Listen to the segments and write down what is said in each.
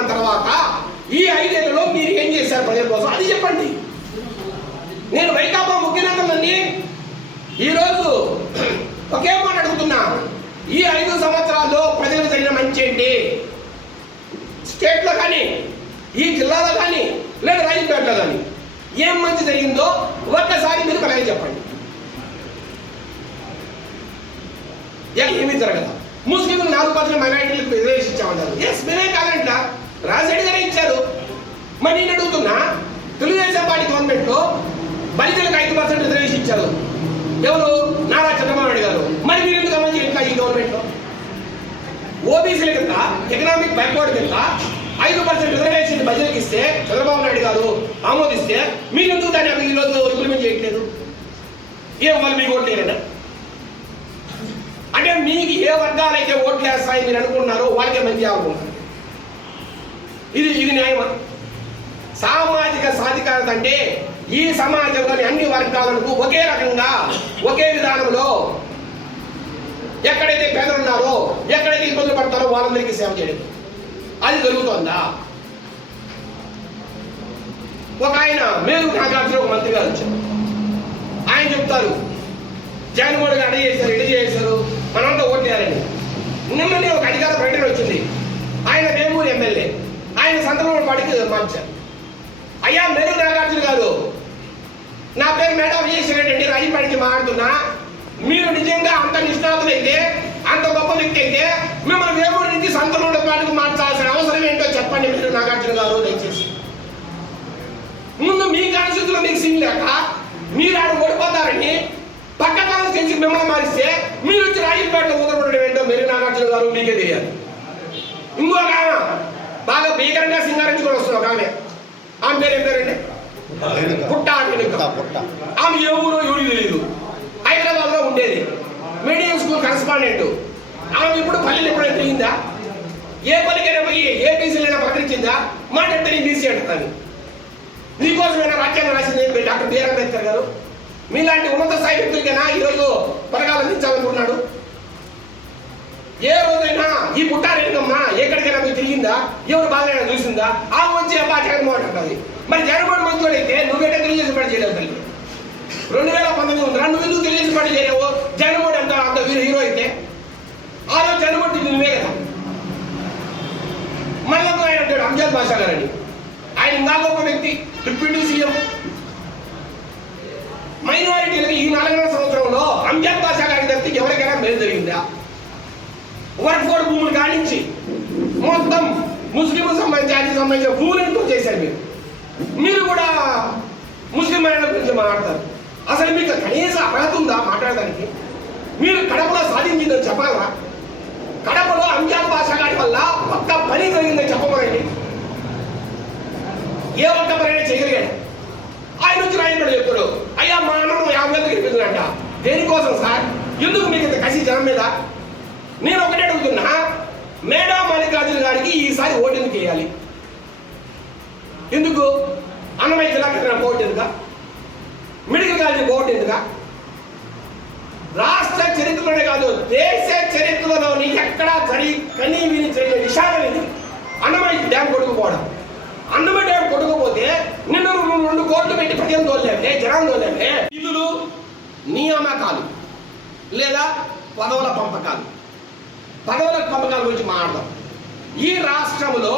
తెలంగాణ తర్వాత ఈ 5 ఏళ్లలో మీరు ఏం చేశారు ప్రజల కోసం అది చెప్పండి. నేను వైకాపా ముఖ్యనేతలని ఈరోజు ఒకే మాట అడుగుతున్నా, ఈ 5 సంవత్సరాల్లో ప్రజలకు జరిగిన మంచి ఏంటి? స్టేట్లో కానీ, ఈ జిల్లాలో కానీ, లేదా రాజపేటలో కానీ ఏం మంచి జరిగిందో ఒక్కసారి మీరు పలాయి చెప్పండి. ఏమీ జరగదు. ముస్లింలు 4% మైనారిటీలకు రిజర్వేషన్ ఇచ్చామన్నారు. ఎస్, మీరే కాదంట, రాజశేఖర్ గారే ఇచ్చారు. మరి నేను అడుగుతున్నా, తెలుగుదేశం పార్టీ గవర్నమెంట్ బలిజలకు 5% రిజర్వేషన్ ఇచ్చారు. ఎవరు? నారా చంద్రబాబు నాయుడు గారు. మరి మీరు ఎందుకు అమలు చేయట్లా ఈ గవర్నమెంట్ లో? ఓబీసీల కింద, ఎకనామిక్ బ్యాక్వర్డ్ కింద 5% రిజర్వేషన్ బలిజలకు ఇస్తే చంద్రబాబు నాయుడు గారు ఆమోదిస్తే మీరు ఎందుకు దాన్ని ఈరోజు ఇంప్లిమెంట్ చేయట్లేదు? ఏం వాళ్ళు మీకు ఓట్లు వేయరన్నా? అంటే మీకు ఏ వర్గాలైతే ఓట్లు వేస్తాయి మీరు అనుకున్నారో వాళ్ళకే మంచి అనుకుంటారు. ఇది న్యాయమా? సామాజిక సాధికారత అంటే ఈ సమాజంలోని అన్ని వర్గాలకు ఒకే రకంగా, ఒకే విధానంలో ఎక్కడైతే పేదలు ఉన్నారో, ఎక్కడైతే ఇబ్బందులు పడతారో వాళ్ళందరికీ సేవ చేయడం. అది జరుగుతుందా? ఒక ఆయన మేలు నాగార్జున ఒక మంత్రి గారు వచ్చారు. ఆయన చెప్తారు, జగన్మోహన్ గారు అడిగి చేశారు, ఎడి చేశారు, మనంతా ఓట్లేయాలని. నిన్ననే ఒక అధికార ప్రకటన వచ్చింది. ఆయన వేమూరు ఎమ్మెల్యే, ఆయన సంతలోని పాటికి మార్చారు. అయ్యా మేలు నాగార్జున గారు, నా పేరు మేడా విజయశ్వర రెడ్డి అండి, రాజీపాడికి మాట్లాడుతున్నా. మీరు నిజంగా అంత నిష్ణాతులైతే, అంత గొప్ప వ్యక్తి అయితే మిమ్మల్ని వేమూరు నుంచి సంతలోని పాటికి మార్చాల్సిన అవసరం ఏంటో చెప్పండి మీరు నాగార్జున గారు దయచేసి. ముందు మీ కాన్స్టిట్యూన్సీలో మీకు సీన్ లేక మీరు ఆడ ఓడిపోతారని పక్క కాన్స్టిట్యూన్సీ మిమ్మల్ని మారిస్తే మీరు వచ్చి రాజీపేటలో ఊదరపడడం ఏంటో మీరు నాగార్జున గారు మీకే తెలియాలి. ఇంకొక బాగా భీకరంగా సింగారించుకొని వస్తున్నాం ఆమె. ఆమె పేరు ఏం పేరండి? పుట్ట. ఆమె ఏ ఊరో ఎవరికి తెలియదు. హైదరాబాద్ లో ఉండేది, మీడియం స్కూల్ కరెస్పాండెంట్. ఆమె ఇప్పుడు పల్లెలు ఎప్పుడైనా తెలియదా? ఏ పల్లికైనా పోయి ఏపీసీలైనా ప్రకటించిందా? మాట్లాడితే నేను బీసీ అంటాను. నీకోసమైనా రాజ్యాంగం రాసింది డాక్టర్ బిఆర్ అంబేద్కర్ గారు. మీలాంటి ఉన్నత స్థాయి వ్యక్తులకైనా ఈరోజు పథకాలు అందించాలనుకున్నాడు. ఏ రోజైనా ఈ పుట్టారేనమ్మా ఎక్కడికైనా మీకు తిరిగిందా? ఎవరు బాగా చూసిందా? ఆ మంచి అబ్బా జగన్మోహన్ అంటుంది. మరి జగన్మోహన్ మంచి అయితే నువ్వేంటే తెలుగుదేశం పార్టీ చేయలేవు తల్లి. 2019 ఉందిరా, నువ్వు ఎందుకు తెలుగుదేశం పార్టీ చేయలేవు? జగన్మోహన్ అంత హీరో అయితే ఆ రోజు జగన్మోహన్ నువ్వే కదా. మళ్ళీ ఆయన అంటాడు అంజాద్ బాషా గారని. ఆయన ఇంకా గొప్ప వ్యక్తి, డిప్యూటీ సీఎం. మైనారిటీలకు ఈ 4 సంవత్సరంలో అంజాద్ బాషా గారి తప్పితే ఎవరికైనా మేలు జరిగిందా? వర్క్ భూములు కానించి మొత్తం ముస్లిం జాతికి సంబంధించిన భూములను చేశారు. మీరు కూడా ముస్లిం మహిళల గురించి మాట్లాడతారు. అసలు మీకు కనీస అర్హత ఉందా మాట్లాడడానికి? మీరు కడపలో సాధించిందని చెప్పాలా? కడపలో అంజాద్ బాషా గారి వల్ల ఒక్క పని జరిగిందని చెప్పమనండి. ఏ ఒక్క పని చేయగలిగాడు? ఆయన వచ్చి రాయబడి చెప్తాడు, అయ్యా మా అన్న 50 వేలు గెలిపిందంట. దేనికోసం సార్? ఎందుకు మీకు ఇంత కసి జనం మీద? నేను ఒకటే అడుగుతున్నా, మేడా మల్లికార్జున గారికి ఈసారి ఓటు ఎందుకు వేయాలి? ఎందుకు? అన్నమయ్య జిల్లా ఓటు ఎందుక? మెడికల్ కాలేజీ ఓటు ఎందుక? రాష్ట్ర చరిత్రలోనే కాదు, దేశ చరిత్రలోని ఎక్కడా కనీ విని జరిగే విషాదం ఇది. అన్నమయ్య డ్యామ్ కొట్టుకుపోవడం. అన్నమయ్య డ్యామ్ కొట్టుకుపోతే నిన్న 2 కోట్లు పెట్టి ప్రజలు తోలేమే, జనం తోలేమే. నిధులు, నియామకాలు లేదా పదవుల పంపకాల గురించి మాట్లాడదాం. ఈ రాష్ట్రంలో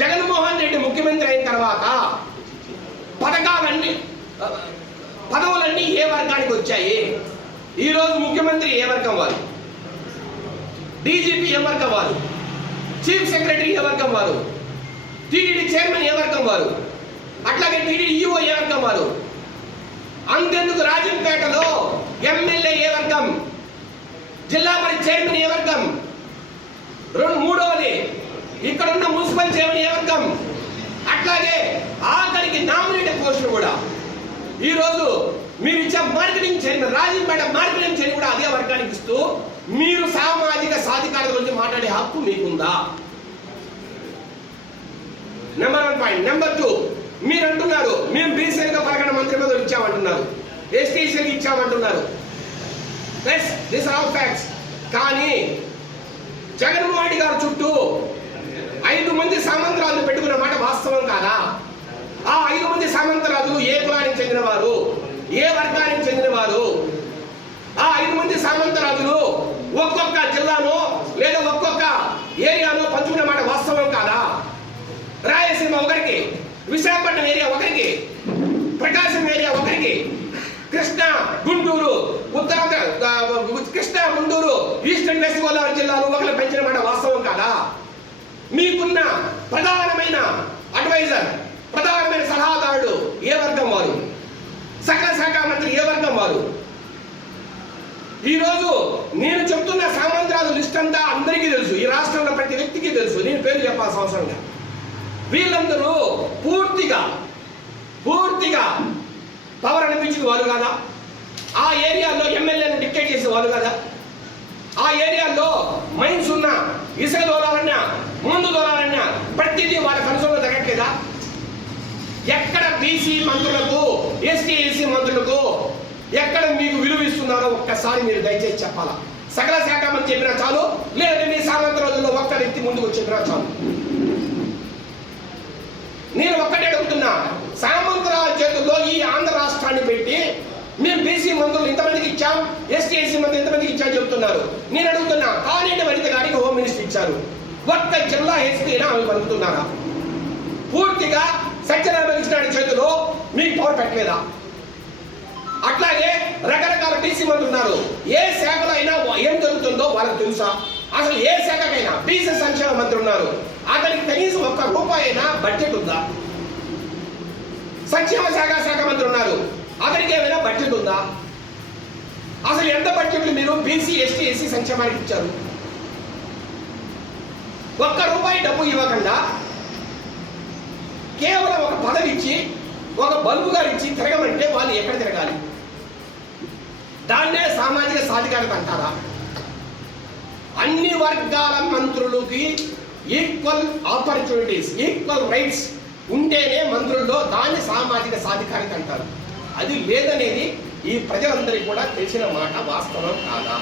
జగన్మోహన్ రెడ్డి ముఖ్యమంత్రి అయిన తర్వాత పదవులన్నీ ఏ వర్గానికి వచ్చాయి? ఈరోజు ముఖ్యమంత్రి ఏ వర్గం వారు, డీజీపీ ఏ వర్గం వారు, చీఫ్ సెక్రటరీ ఏ వర్గం వారు, టీటీడీ చైర్మన్ ఏ వర్గం వారు, అట్లాగే టీటీడీ ఈఓ ఏ వర్గం వారు. అంతెందుకు రాజంపేటలో ఎమ్మెల్యే ఏ వర్గం, జిల్లా పరిషత్ చైర్మన్ ఏ వర్గం, మూడవది ఇక్కడ ఉన్న మున్సిపల్ చైర్మన్ ఏ వర్గం, అట్లాగే ఆఖరికి నామినేటెడ్ పోస్టులు కూడా ఈరోజు మీరు ఇచ్చే marketing chairman, Rajampet marketing chairman కూడా అదే వర్గానికి ఇస్తూ మీరు సామాజిక సాధికారత గురించి మాట్లాడే హక్కు మీకుందా? Number 1 point. నెంబర్ 2, మీరు అంటున్నారు మేము బీసీలుగా పరగణ మంత్రి పదవులు ఇచ్చామంటున్నారు, ఎస్టీసీలకు ఇచ్చామంటున్నారు. This are all facts. కానీ జగన్మోహన్ రెడ్డి గారు చుట్టూ 5 మంది సామంతరాజులు పెట్టుకున్న మాట వాస్తవం కాదా? ఆ 5 మంది సామంతరాజులు ఏ కులానికి చెందినవారు, ఏ వర్గానికి చెందినవారు? ఆ 5 మంది సామంతరాజులు ఒక్కొక్క జిల్లాలో లేదా ఒక్కొక్క ఏరియాలో పంచుకున్న మాట వాస్తవం కాదా? రాయలసీమ ఒకరికి, విశాఖపట్నం ఏరియా ఒకరికి, ప్రకాశం ఏరియా ఒకరికి, Krishna Guntur Krishna Guntur east and west Godavari జిల్లాలో ఒకరు పెంచిన మాట వాస్తవం కాదా? మీకున్న ప్రధానమైన అడ్వైజర్, ప్రధానమైన సలహాదారుడు ఏ వర్గం వారు? సకల శాఖ మంత్రి ఏ వర్గం వారు? ఈరోజు నేను చెప్తున్న సామంతరాజు లిస్ట్ అంతా అందరికీ తెలుసు, ఈ రాష్ట్రంలో ప్రతి వ్యక్తికి తెలుసు, నేను పేరు చెప్పాల్సిన అవసరం లేదు. వీళ్ళందరూ పూర్తిగా పవర్ అనిపించిన వాళ్ళు కదా, ఆ ఏరియాలో ఎమ్మెల్యేని డిక్టేట్ చేసే వాళ్ళు కదా, ఆ ఏరియాలో మైన్స్ ఉన్న ఇసుక దూరాలన్నా ముందు దూరాలన్నా ప్రతిదీ వాళ్ళ కన్సోల్లో తగ్గట్లేదా? ఎక్కడ బీసీ మంత్రులకు, ఎస్టీ ఎస్సీ మంత్రులకు ఎక్కడ మీకు విలువ ఇస్తున్నారో ఒక్కసారి మీరు దయచేసి చెప్పాలా. సకల శాఖ మంత్రి చెప్పినా చాలు, లేదంటే మీ సామంత రోజుల్లో ఒక్క వ్యక్తి ముందుకు చెప్పినా చాలు. నేను ఒక్కటే అడుగుతున్నా, సామంతరాజు చేతుల్లో ఈ ఆంధ్ర రాష్ట్రాన్ని పెట్టి మేము బీసీ మంత్రులు ఇంతమందికి ఇచ్చాం, ఎస్టీ ఎస్సీ మంత్రులు ఇంతమందికి ఇచ్చామని చెబుతున్నారు. నేను అడుగుతున్నా, కాలేటి వనిత గారికి హోమ్ మినిస్టర్ ఇచ్చారు, ఒక్క జిల్లా ఎస్పీ అయినా ఆమె పలుకుతున్నారా? పూర్తిగా సత్యనారాయణ చేతిలో మీకు పవర్ పెట్టలేదా? అట్లాగే రకరకాల టీసీ మంత్రులు ఉన్నారు, ఏ శాఖలో అయినా ఏం జరుగుతుందో వాళ్ళకి తెలుసా? అసలు ఏ శాఖకైనా బీసీ సంక్షేమ మంత్రి ఉన్నారు, అతనికి కనీసం ₹1 అయినా బడ్జెట్ ఉందా? సంక్షేమ శాఖ మంత్రి ఉన్నారు, అతనికి ఏమైనా బడ్జెట్ ఉందా? అసలు ఎంత బడ్జెట్లు మీరు బీసీ ఎస్టీ ఎస్సీ సంక్షేమానికి ఇచ్చారు? ₹1 డబ్బు ఇవ్వకుండా కేవలం ఒక పదవి ఇచ్చి, ఒక బల్బు గారు ఇచ్చి తిరగమంటే వాళ్ళు ఎక్కడ తిరగాలి? దాన్నే సామాజిక సాధికారత అంటారా? అన్ని వర్గాల మంత్రులకి ఈక్వల్ ఆపర్చునిటీస్, ఈక్వల్ రైట్స్ ఉంటేనే మంత్రుల్లో దాన్ని సామాజిక సాధికారత అంటారు. అది లేదనేది ఈ ప్రజలందరికీ కూడా తెలిసిన మాట, వాస్తవం కాదా?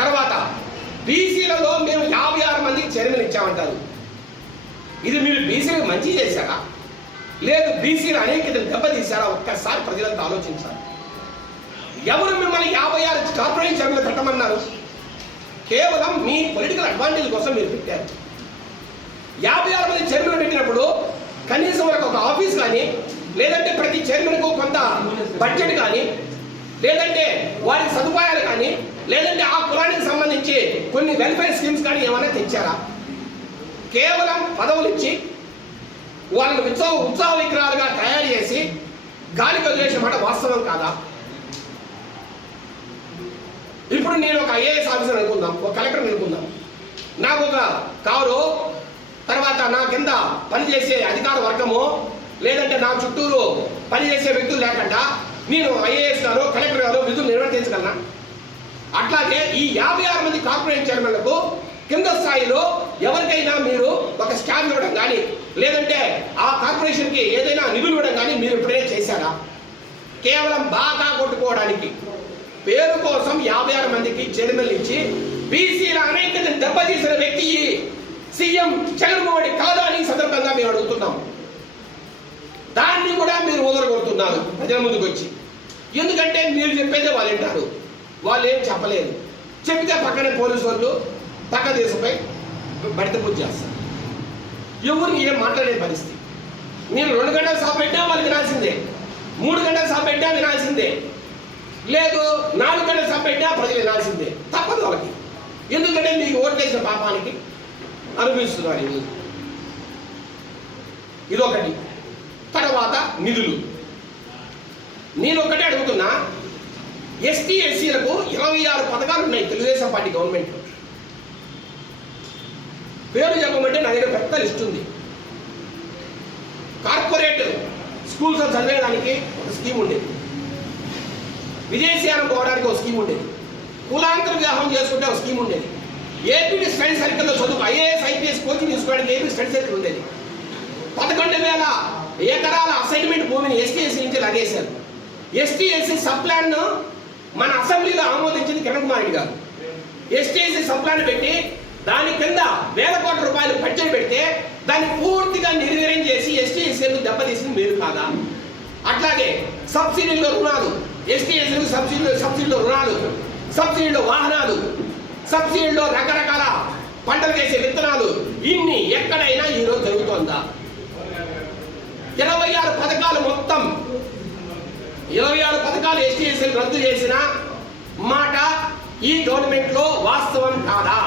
తర్వాత బీసీలలో మేము 56 మందికి చైర్మన్ ఇచ్చామంటారు. ఇది మీరు బీసీలకు మంచి చేశారా, లేదు బీసీలు అనేక దెబ్బతీశారా? ఒక్కసారి ప్రజలంతా ఆలోచించాలి. ఎవరు మిమ్మల్ని 56 కార్పొరేషన్ చైర్మన్లు పెట్టమన్నారు? కేవలం మీ పొలిటికల్ అడ్వాంటేజ్ కోసం మీరు పెట్టారు. 56 మంది చైర్మన్ పెట్టినప్పుడు కనీసం ఒక ఆఫీస్ కానీ, లేదంటే ప్రతి చైర్మన్కు కొంత బడ్జెట్ కానీ, లేదంటే వారికి సదుపాయాలు కానీ, లేదంటే ఆ కులానికి సంబంధించి కొన్ని వెల్ఫేర్ స్కీమ్స్ కానీ ఏమైనా తెచ్చారా? కేవలం పదవులు ఇచ్చి వాళ్ళని ఉత్సాహ విగ్రహాలుగా తయారు చేసి గాలికి వదిలేసిన మాట వాస్తవం కాదా? ఇప్పుడు నేను ఒక ఐఏఎస్ ఆఫీసర్ అనుకుందాం, ఒక కలెక్టర్ అనుకుందాం, నాకు ఒక కారు, తర్వాత నా కింద పనిచేసే అధికార వర్గము, లేదంటే నా చుట్టూరు పనిచేసే వ్యక్తులు లేకుండా నేను ఐఏఎస్ గారు, కలెక్టర్ గారు విధులు నిర్వర్తించగలనా? అట్లాగే ఈ 56 మంది కార్పొరేషన్ చైర్మన్లకు కింద స్థాయిలో ఎవరికైనా మీరు ఒక స్టాంప్ ఇవ్వడం కానీ, లేదంటే ఆ కార్పొరేషన్కి ఏదైనా నిధులు ఇవ్వడం కానీ మీరు ఎప్పుడైనా చేశారా? కేవలం బాగా కొట్టుకోవడానికి పేరు కోసం 56 మందికి చైర్మన్లు ఇచ్చి బీసీల అనేకతను దెబ్బతీసిన వ్యక్తి సీఎం జగన్మోహన్ రెడ్డి కాదా అని సందర్భంగా మేము అడుగుతున్నాం. దాన్ని కూడా మీరు వదలగొడుతున్నారు ప్రజల ముందుకు వచ్చి. ఎందుకంటే మీరు చెప్పేదే వాళ్ళు వింటారు, వాళ్ళు ఏం చెప్పలేదు. చెప్తే పక్కనే పోలీసు వాళ్ళు పక్క దేశంపై బడిత పూజ చేస్తారు, ఎవరిని ఏం మాట్లాడే పరిస్థితి. మీరు 2 గంటలు సభ పెట్టినా వాళ్ళు వినాల్సిందే, 3 గంటలు సభ పెట్టినా వినాల్సిందే, లేదు 4 గంటలు సభ పెట్టినా ప్రజలు వినాల్సిందే. తప్పదు వాళ్ళకి, ఎందుకంటే మీకు ఓట్లేసిన పాపానికి అనుభవిస్తున్నారు. ఇదొకటి. తర్వాత నిధులు. నేను ఒకటే అడుగుతున్నా, ఎస్టీ ఎస్సీలకు 26 పథకాలు ఉన్నాయి తెలుగుదేశం పార్టీ గవర్నమెంట్. పేరు చెప్పమంటే నా దగ్గర పెద్ద లిస్ట్ ఉంది. కార్పొరేట్ స్కూల్స్ చదివేదానికి ఒక స్కీమ్ ఉండేది, విదేశీయానం పోవడానికి ఒక స్కీమ్ ఉండేది, కులాంతర వివాహం చేసుకుంటే ఒక స్కీమ్ ఉండేది, ఏపీ స్టడీ సర్కిల్లో చదువు ఐఏఎస్ ఐపీఎస్ కోచింగ్ తీసుకోవడానికి ఏపీ స్టడీ సర్కిల్ ఉండేది. 11,000 ఎకరాల అసైన్మెంట్ భూమిని ఎస్టీ ఎస్సీ నుంచి లాగేశారు. ఎస్టీ ఎస్సీ సబ్ ప్లాన్ మన అసెంబ్లీలో ఆమోదించింది కిరణ్ కుమార్ రెడ్డి గారు. ఎస్టీ ఎస్సీ సబ్ ప్లాన్ పెట్టి దాని కింద వేల కోట్ల రూపాయలు బడ్జెట్ పెడితే దాన్ని పూర్తిగా నిర్వీర్యం చేసి ఎస్టీ ఎస్సీలు దెబ్బతీసింది మీరు కాదా? అట్లాగే సబ్సిడీలో రుణాలు, ఎస్టీ ఎస్సీలకు సబ్సిడీలో రుణాలు, సబ్సిడీలో వాహనాలు, సబ్సిడీలో రకరకాల పంటలు వేసే విత్తనాలు, ఇన్ని ఎక్కడైనా ఈరోజు జరుగుతోందా? 26 పథకాలు మొత్తం 26 పథకాలు ఎస్టీ ఎస్సీలు రద్దు చేసిన మాట ఈ గవర్నమెంట్ లో వాస్తవం కాదా?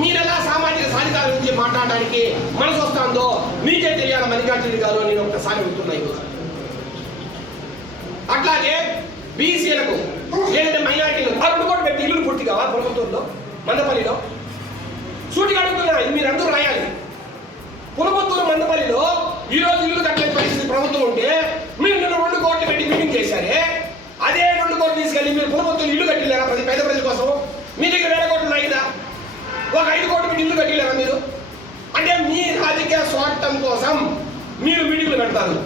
మీరెలా సామాజిక సాధికారం గురించి మాట్లాడడానికి మనసు వస్తుందో మీకే తెలియాలి మల్లికార్జున గారు. నేను ఒక్కసారి ఉంటున్నాయి. అట్లాగే బీసీలకు లేదంటే మైనారిటీలు 6 కోట్లు పెట్టి ఇల్లు పూర్తి కావాలి ప్రభుత్వంలో మందపల్లిలో. సూటిగా అడుగుతున్నా, మీరందరూ రాయాలి. పులపత్తూరు మందపల్లిలో ఈ రోజు ఇల్లు కట్టలేని పరిస్థితి ప్రభుత్వం ఉంటే మీరు నిన్న 2 కోట్లు పెట్టి మీటింగ్ చేశారే, అదే 2 కోట్లు తీసుకెళ్ళి మీరు పులపత్తూరు ఇల్లు కట్టలేరా? పేద ప్రజల కోసం మీ దగ్గర 1,000 కోట్లు ఉన్నాయి కదా, ఒక 5 కోట్లు పెట్టి ఇల్లు కట్టలేరా మీరు? అంటే మీ రాజకీయ స్వార్థం కోసం మీరు మీటింగ్లు పెడతారు.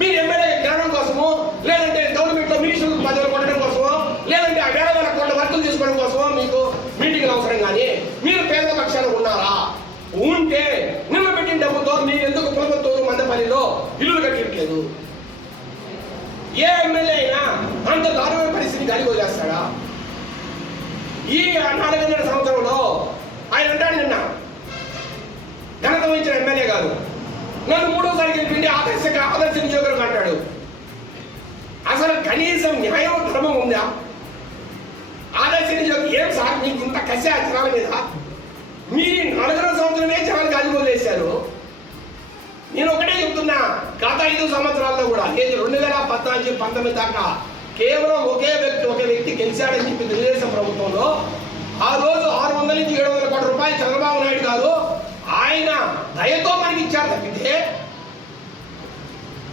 మీరు ఎమ్మెల్యే జ్ఞానం కోసమో, లేదంటే గవర్నమెంట్ లో మినిస్టర్లు పదవులు కొట్టడం కోసమో, లేదంటే ఆ 1,000 కోట్ల వర్కులు తీసుకోవడం కోసమో మీకు మీటింగ్లు అవసరం. కానీ మీరు పేద పక్షాలు ఉన్నారా? ఉంటే నిన్న పెట్టిన డబ్బుతో మీరు ఎందుకు పులపత్తూరు మందపల్లిలో ఇల్లు కట్టట్లేదు? ఏ ఎమ్మెల్యే అయినా అంత దారుణ పరిస్థితిని గాలి వదిలేస్తాడా? ఈ 4.5 సంవత్సరంలో ఆయన అంటాడు, నిన్న ఘనత వహించిన ఎమ్మెల్యే గారు నన్ను 3వసారి గెలిపిండి ఆదర్శ నియోజకవర్గం అంటాడు. అసలు కనీసం న్యాయం ధర్మం ఉందా? ఆదర్శ నియోజకవర్గం ఏం సార్ మీకు ఇంత కసి జనాల మీద? మీరు 4.5 సంవత్సరమే జనాలు గాలి వదిలేశారు. నేను ఒకటే చెప్తున్నా, గత 5 సంవత్సరాల్లో కూడా 2014-19 దాకా కేవలం ఒక వ్యక్తి గెలిచాడని చెప్పి తెలుగుదేశం ప్రభుత్వంలో ఆ రోజు 600 నుంచి 700 కోట్ల రూపాయలు చంద్రబాబు నాయుడు గారు ఆయన దయతో మనకి ఇచ్చారు తప్పితే.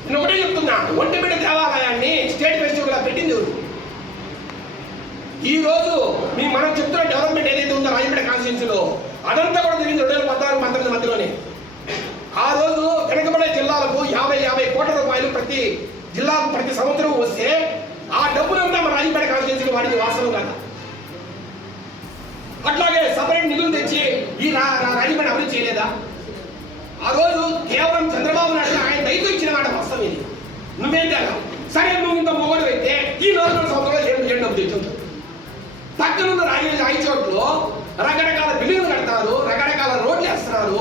నేను ఒకటే చెప్తున్నా, ఒంటిమిట్ట దేవాలయాన్ని స్టేట్ ఫెస్టివల్ పెట్టింది ఈ రోజు మనం చెప్తున్న డెవలప్మెంట్ ఏదైతే ఉందో రాజంపేట కాన్స్టిట్యూన్సీలో అదంతా కూడా జరిగింది 2014-19 మధ్యలోనే. ఆ రోజు వెనుకబడే జిల్లాలకు 50 కోట్ల రూపాయలు ప్రతి జిల్లాకు ప్రతి సంవత్సరం వస్తే ఆ డబ్బులంతా మన రాజంపేట కాన్స్టిట్యూన్సీకి వాడికి వాస్తవం కదా. అట్లాగే సపరేట్ నిధులు తెచ్చి ఈ రాజంపేట అభివృద్ధి చేయలేదా? ఆ రోజు కేవలం చంద్రబాబు నాయుడు ఆయన దయతో ఇచ్చిన మాట వాస్తవం ఇది. నువ్వేంటా సరే, నువ్వు ఇంత మొగడు అయితే ఈ 4 సంవత్సరాలు ఏం డబ్బు తెచ్చుంటావు? పక్కనున్న రాయి చోట్లో రకరకాల బిల్డింగ్లు కడతారు, రకరకాల రోడ్లు వేస్తున్నారు,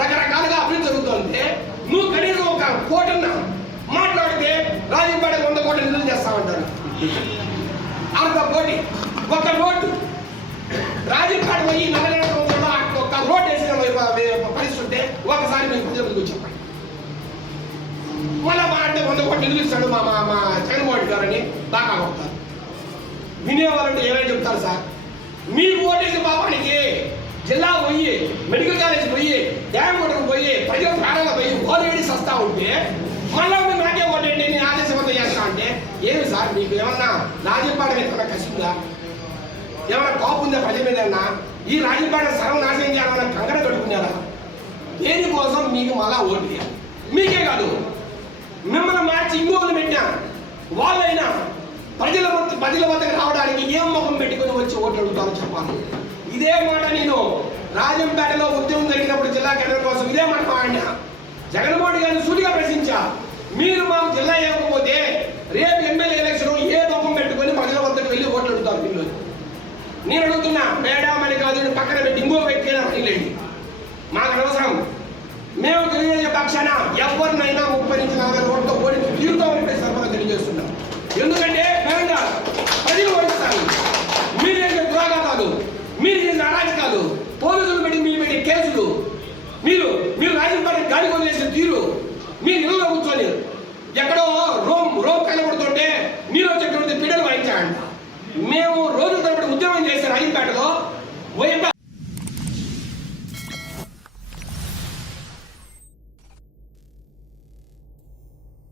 రకరకాలుగా అభివృద్ధి జరుగుతుంటే నువ్వు కనీసం 1 కోటిన్న మాట్లాడితే రాజంపేట 100 కోట్ల నిధులు చేస్తామంటారు. 1/2 కోటి 1 రోడ్డు రాజంపేట పోయి 4 సంవత్సరంలో 1 రోడ్డు వేసిన పరిస్థితి ఉంటే ఒకసారి మేము ప్రజలకు చెప్పండి. మళ్ళా అంటే 100 కోట్ల నిధులు ఇస్తాడు మా జగన్మోహన్ గారు అని బాగా కొడతారు. వినేవాళ్ళంటే ఏమైనా చెప్తారు సార్? మీరు ఓటేసి పాపానికి జిల్లా పోయి, మెడికల్ కాలేజ్ పోయి, డ్యామ్ కొట్టకు పోయి, ప్రజల ప్రాణాలు పోయి ఓడేడి సస్తా ఉంటే మళ్ళా మీరు నాకే ఓటేయండి నేను ఆదేశవంతం చేస్తా అంటే ఏమి సార్? మీకు ఏమన్నా రాజంపేట మీద ఏమన్నా కసిందా? ఏమన్నా కోపం ఉందా ప్రజల మీద? ఈ రాజంపేట సర్వనాశనం చేయాలన్న కంగన కట్టుకున్నారా? దేనికోసం మీకు మళ్ళా ఓటు వేయాలి? మీకే కాదు, మిమ్మల్ని మార్చి ఇంకొకరు పెట్టినా వాళ్ళైనా ప్రజల వద్దకు రావడానికి ఏం ముఖం పెట్టుకుని వచ్చి ఓట్లు అడుగుతారో చెప్పాలి. ఇదే మాట నేను రాజంపేటలో ఉద్యమం జరిగినప్పుడు జిల్లా కేంద్రం కోసం ఇదే మాట మాడినా. జగన్మోహన్ గారిని సూటిగా ప్రశ్నించా, మీరు మాకు జిల్లా ఇవ్వకపోతే రేపు ఎమ్మెల్యే ఎలక్షన్ ఏ ముఖం పెట్టుకుని ప్రజల వద్దకు వెళ్ళి ఓట్లు అడుగుతారు వీళ్ళు? నేను అడుగుతున్నా, మేడామని కాదు పక్కన పెట్టి ఇంకో వ్యక్తిగా రైలండి, మాకు అనవసరం. మేము తెలియజేసే పక్షాన ఎవరినైనా 30 నుంచి 40 ఓట్లతో ఓడి తీరుతామని సర్పంచ్ తెలియజేస్తున్నాం. ఎందుకంటే ప్రజలు ఓడిస్తారు. మీరు చేసే దురాఘాతాలు, మీరు చేసిన అరాచకాలు, పోలీసులు పెట్టి మీరు పెట్టే కేసులు, మీరు రాజంపేట గాలి వదిలేసిన తీరు, మీరు ఇళ్ళలో కూర్చొని ఎక్కడో రోమ్ కనబడుతుంటే మీరు చక్రవర్తి పీడలు వాయించాడంట. మేము రోజుల తరబడి ఉద్యమం చేసే రాజంపేటలో